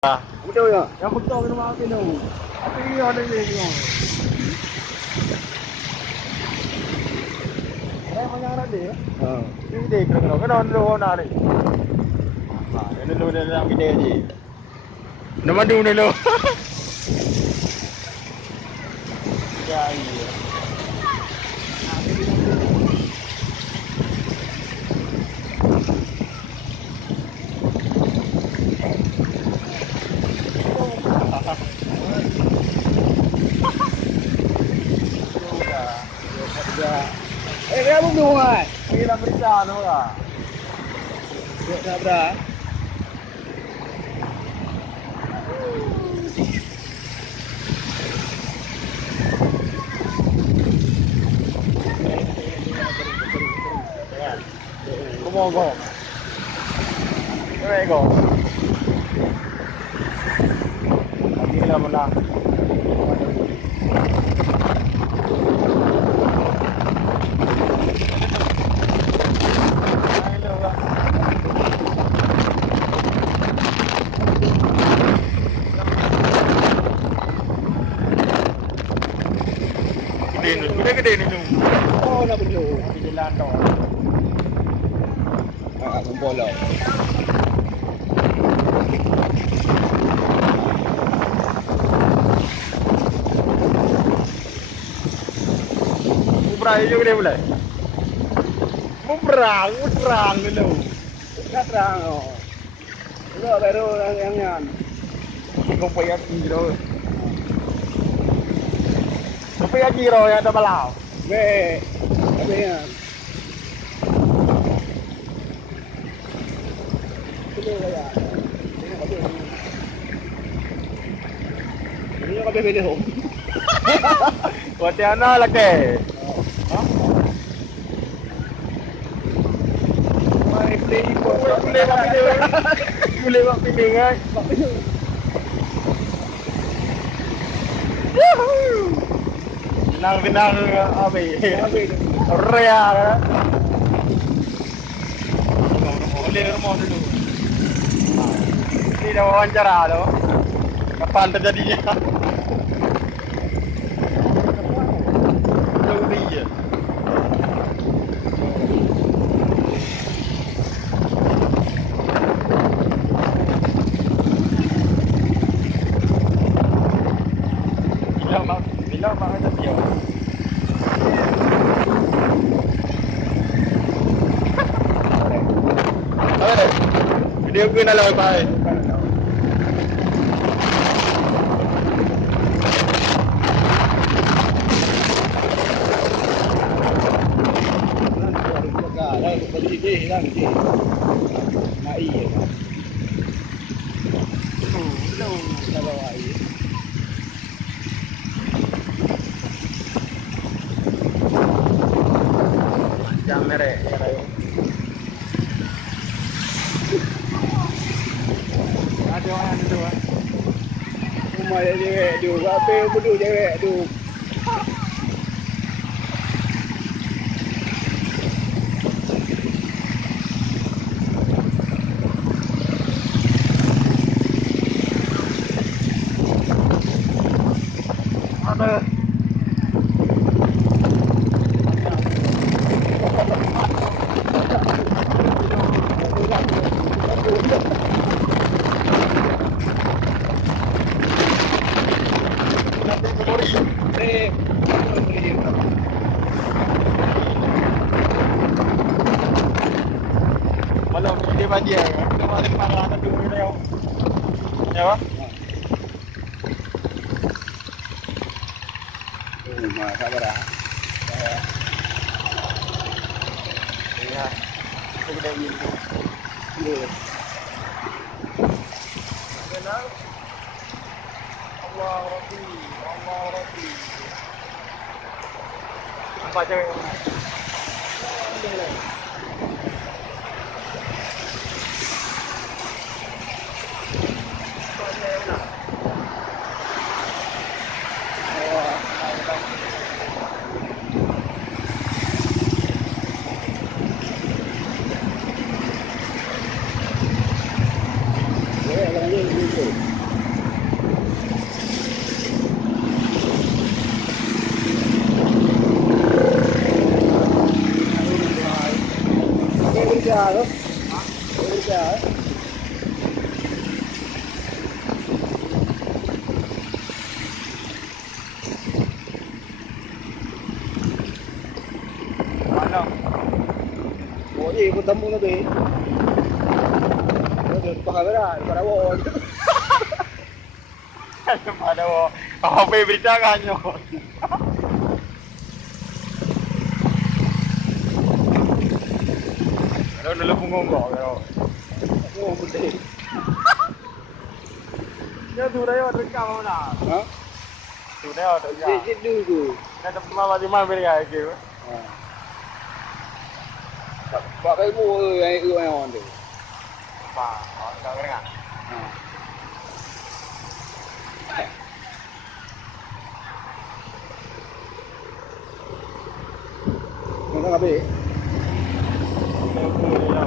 Betul tak? Yang betul kena maafin tu. Apa ni ada ni tengok. Ada banyak orang dia. Ha. Ini dia kena dulu nak ni. Ha, dulu dia dalam video je. Nama dulu dulu. Ya, iya. Kamu buat. Ini nak berita tu lah. Tak berita. Come on. Where go? Lagi lah mana? Gede ni tu. Oh, nak belum. Di jalan tu. Bola. Ubrai juga dia boleh. Ubrang dulu. Tak terang. Dulu baru yang. Kau payah giro. Kau payah giro yang ada balau. Weh. Apa yang? Ini kau beli home. Buat tiana lah ke? Mai play boleh buat pilih kan? Benang apa? Ria kan? Boleh rumah dulu. Ini dah wawancara tu. Kapan terjadinya? Jauh je. Bila mak ada dia. Video gue nak lawan baik. Jam merek. Ada orang tu ah. Rumah dia tu, apa bodoh cewek tu. Apa? Malam dia bagi kita malam parah tu dia. Ya apa? Rumah sabar ah. Ya. Kita kena ini. Ya. Kenal? Allah Rabbi. Nampak cewek mana? Orang ni gitu. sambung tapi. Dia pakai berat pada bawah. Pada apa berita kanyo. Kalau dulu punggung kok kalau. Oh, betul. Dia sudah ya rekam mana? Ha? Sudah ya rekam. Dia dulu tu. Nak tempat di mana beri ke? Ha. Pakai ilmu yang orang tu. Pak, tak dengar. Ha. Mana habis? Aku ni lah.